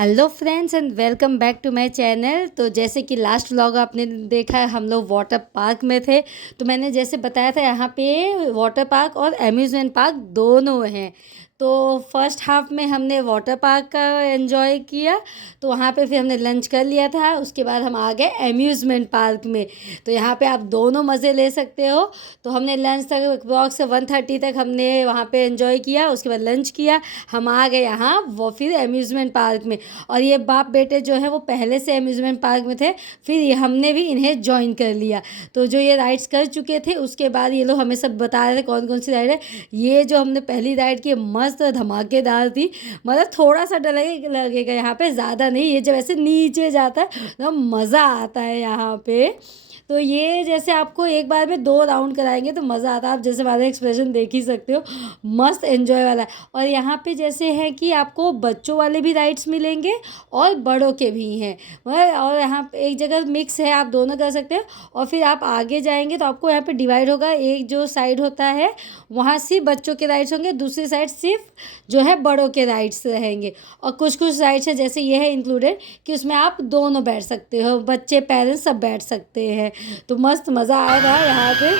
Hello friends and welcome back to my channel. तो जैसे कि लास्ट व्लॉग आपने देखा है, हम लोग वाटर पार्क में थे। तो मैंने जैसे बताया था, यहाँ पे वाटर पार्क और एम्यूज़मेंट पार्क दोनों हैं। तो फर्स्ट हाफ में हमने वाटर पार्क का एंजॉय किया, तो वहाँ पे फिर हमने लंच कर लिया था। उसके बाद हम आ गए एम्यूज़मेंट पार्क में। तो यहाँ पे आप दोनों मज़े ले सकते हो। तो हमने लंच तक अप्रॉक्स 1:30 तक हमने वहाँ पे एंजॉय किया। उसके बाद लंच किया, हम आ गए यहाँ वो फिर एम्यूज़मेंट पार्क में। और ये बाप बेटे जो है वो पहले से अम्यूज़मेंट पार्क में थे, फिर ये हमने भी इन्हें ज्वाइन कर लिया। तो जो ये राइड्स कर चुके थे, उसके बाद ये लोग हमें सब बता रहे थे कौन कौन सी राइड है। ये जो हमने पहली राइड की, मस्त धमाकेदार थी। मतलब थोड़ा सा डर लगेगा यहाँ पे, ज़्यादा नहीं। ये जब ऐसे नीचे जाता है तो मज़ा आता है यहाँ पे। तो ये जैसे आपको एक बार में 2 राउंड कराएंगे तो मज़ा आता है। आप जैसे वाला एक्सप्रेशन देख ही सकते हो, मस्त एंजॉय वाला है। और यहाँ पे जैसे है कि आपको बच्चों वाले भी राइड्स मिलेंगे और बड़ों के भी हैं। और यहाँ पे एक जगह मिक्स है, आप दोनों कर सकते हैं। और फिर आप आगे जाएंगे तो आपको यहाँ पे डिवाइड होगा। एक जो साइड होता है वहाँ सिर्फ बच्चों के राइड्स होंगे, दूसरी साइड सिर्फ जो है बड़ों के राइड्स रहेंगे। और कुछ कुछ राइड्स है, जैसे ये है इंक्लूडेड, कि उसमें आप दोनों बैठ सकते हो, बच्चे पेरेंट्स सब बैठ सकते हैं। तो मस्त मज़ा आएगा यहाँ पे।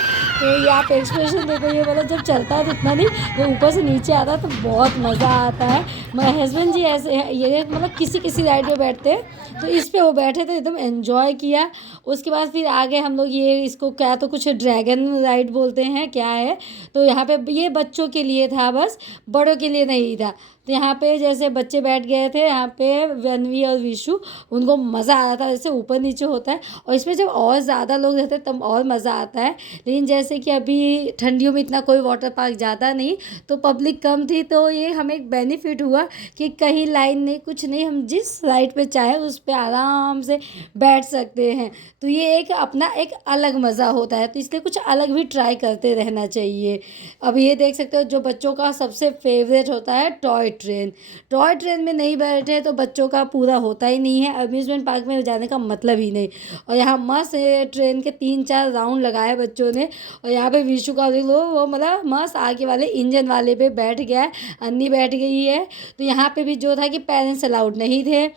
तो ये आप एक्सप्रेशन देखो, ये मतलब जब चलता है तो इतना नहीं, ये ऊपर से नीचे आता है तो बहुत मज़ा आता है। मेरे हस्बैंड जी ऐसे ये मतलब किसी किसी राइड पे बैठते हैं, तो इस पे वो बैठे थे, एकदम एंजॉय किया। उसके बाद फिर आगे हम लोग ये इसको क्या तो कुछ ड्रैगन राइड बोलते हैं क्या है। तो यहाँ पे ये बच्चों के लिए था, बस बड़ों के लिए नहीं था। तो यहाँ पे जैसे बच्चे बैठ गए थे, यहाँ पे वनवी और विशु, उनको मज़ा आ रहा था। जैसे ऊपर नीचे होता है, और इसमें जब और ज़्यादा लोग रहते हैं तब और मज़ा आता है। लेकिन जैसे कि अभी ठंडियों में इतना कोई वाटर पार्क ज़्यादा नहीं, तो पब्लिक कम थी, तो ये हमें एक बेनिफिट हुआ कि कहीं लाइन नहीं, कुछ नहीं, हम जिस राइड पे चाहे उस पर आराम से बैठ सकते हैं। तो ये एक अपना एक अलग मज़ा होता है, तो इसलिए कुछ अलग भी ट्राई करते रहना चाहिए। अब ये देख सकते हो, जो बच्चों का सबसे फेवरेट होता है टॉय ट्रेन। टॉय ट्रेन में नहीं बैठे तो बच्चों का पूरा होता ही नहीं है, अम्यूज़मेंट पार्क में जाने का मतलब ही नहीं। और यहाँ मस्त ट्रेन के 3-4 राउंड लगाए बच्चों ने। और यहाँ पे विशु का देख लो, वो मतलब मस्त आगे वाले इंजन वाले पे बैठ गया है, अन्नी बैठ गई है। तो यहाँ पे भी जो था कि पेरेंट्स अलाउड नहीं थे,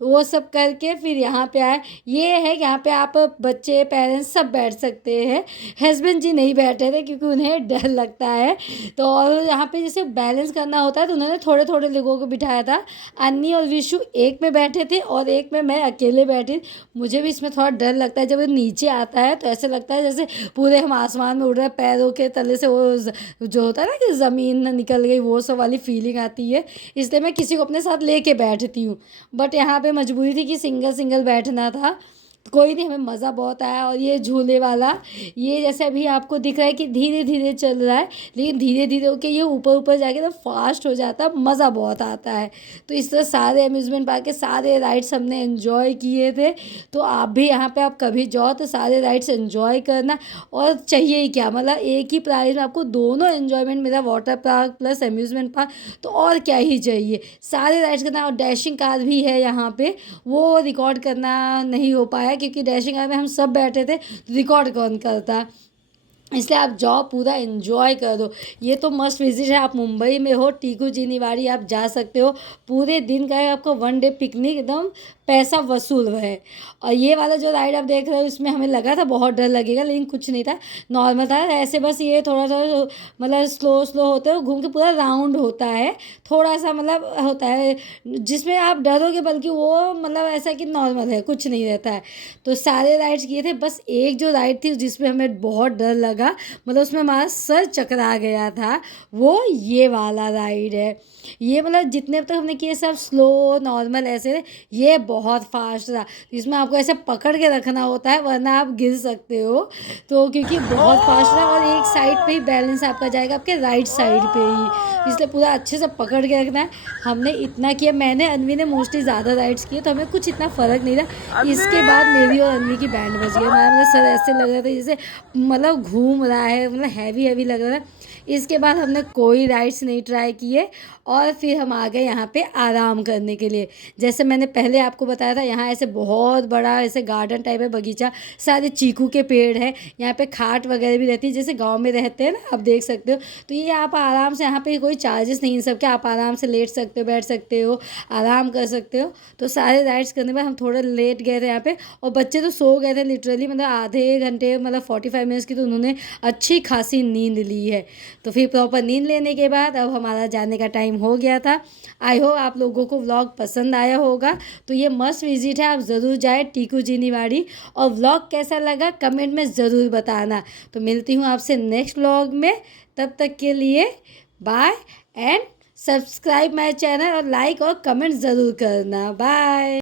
वो सब करके फिर यहाँ पे आए। ये है कि यहाँ पे आप बच्चे पेरेंट्स सब बैठ सकते हैं। हस्बैंड जी नहीं बैठे थे क्योंकि उन्हें डर लगता है। तो और यहाँ पे जैसे बैलेंस करना होता है, तो उन्होंने थोड़े थोड़े लोगों को बिठाया था। अन्नी और विशु एक में बैठे थे और एक में मैं अकेले बैठी। मुझे भी इसमें थोड़ा डर लगता है, जब वो नीचे आता है तो ऐसे लगता है जैसे पूरे हम आसमान में उड़ रहे हैं, पैरों के तले से वो जो होता है ना कि ज़मीन निकल गई, वो सब वाली फीलिंग आती है। इसलिए मैं किसी को अपने साथ लेके बैठती हूँ। बट यहाँ पे मजबूरी थी कि सिंगल सिंगल बैठना था। कोई नहीं, हमें मज़ा बहुत आया। और ये झूले वाला, ये जैसे अभी आपको दिख रहा है कि धीरे धीरे चल रहा है, लेकिन धीरे धीरे होके ये ऊपर ऊपर जाके तो फास्ट हो जाता है, मज़ा बहुत आता है। तो इस तरह सारे अम्यूज़मेंट पार्क के सारे राइड्स हमने एंजॉय किए थे। तो आप भी यहाँ पे आप कभी जाओ तो सारे राइड्स एंजॉय करना। और चाहिए ही क्या, मतलब एक ही प्राइस में आपको दोनों एंजॉयमेंट मिला, water park plus amusement park. तो और क्या ही चाहिए, सारे राइड्स करना। और डैशिंग कार भी है यहाँ पे, वो रिकॉर्ड करना नहीं हो पाया क्योंकि डैशिंग कार में हम सब बैठे थे, रिकॉर्ड कौन करता। इसलिए आप जाओ, पूरा एंजॉय करो। ये तो मस्ट विजिट है। आप मुंबई में हो, टीकू जीनीवाड़ी आप जा सकते हो। पूरे दिन का है आपको, 1 डे पिकनिक, एकदम पैसा वसूल है। और ये वाला जो राइड आप देख रहे हो, इसमें हमें लगा था बहुत डर लगेगा, लेकिन कुछ नहीं था, नॉर्मल था। ऐसे बस ये थोड़ा सा मतलब स्लो स्लो होते हो, घूम के पूरा राउंड होता है। थोड़ा सा मतलब होता है जिसमें आप डरोगे, बल्कि वो मतलब ऐसा कि नॉर्मल है, कुछ नहीं रहता है। तो सारे राइड्स किए थे, बस एक जो राइड थी जिसमें हमें बहुत डर लगा, मतलब उसमें हमारा सर चकरा गया था, वो ये वाला राइड है। ये मतलब जितने अब तक हमने किए सब स्लो नॉर्मल ऐसे थे, ये बहुत फास्ट था। इसमें आपको ऐसे पकड़ के रखना होता है, वरना आप गिर सकते हो। तो क्योंकि बहुत फास्ट था, और एक साइड पे ही बैलेंस आपका जाएगा, आपके राइट साइड पे ही, इसलिए पूरा अच्छे से पकड़ के रखना है। हमने इतना किया, मैंने अनवी ने मोस्टली ज़्यादा राइड्स किए, तो हमें कुछ इतना फ़र्क नहीं था। इसके बाद मेरी और अनवी की बैंड बज गई। हमारा मतलब सर ऐसे लग रहा था जैसे मतलब घूम रहा है, मतलब हैवी हैवी लग रहा था। इसके बाद हमने कोई राइड्स नहीं ट्राई किए और फिर हम आ गए यहाँ पे आराम करने के लिए। जैसे मैंने पहले आपको बताया था, यहाँ ऐसे बहुत बड़ा ऐसे गार्डन टाइप है, बगीचा, सारे चीकू के पेड़ है, यहाँ पे खाट वगैरह भी रहती है जैसे गांव में रहते हैं ना, आप देख सकते हो। तो ये आप आराम से, यहाँ पे कोई चार्जेस नहीं, इन सब के आप आराम से लेट सकते हो, बैठ सकते हो, आराम कर सकते हो। तो सारे राइड्स करने में हम थोड़ा लेट गए थे यहाँ पे, और बच्चे तो सो गए थे लिटरली, मतलब आधे घंटे, मतलब 45 मिनट्स की तो उन्होंने अच्छी खासी नींद ली है। तो फिर प्रॉपर नींद लेने के बाद अब हमारा जाने का टाइम हो गया था। आई होप आप लोगों को व्लॉग पसंद आया होगा। तो ये मस्ट विजिट है, आप ज़रूर जाए टीकू जीनीवाड़ी। और व्लॉग कैसा लगा कमेंट में ज़रूर बताना। तो मिलती हूँ आपसे नेक्स्ट व्लॉग में, तब तक के लिए bye and subscribe my channel और लाइक और कमेंट ज़रूर करना। बाय।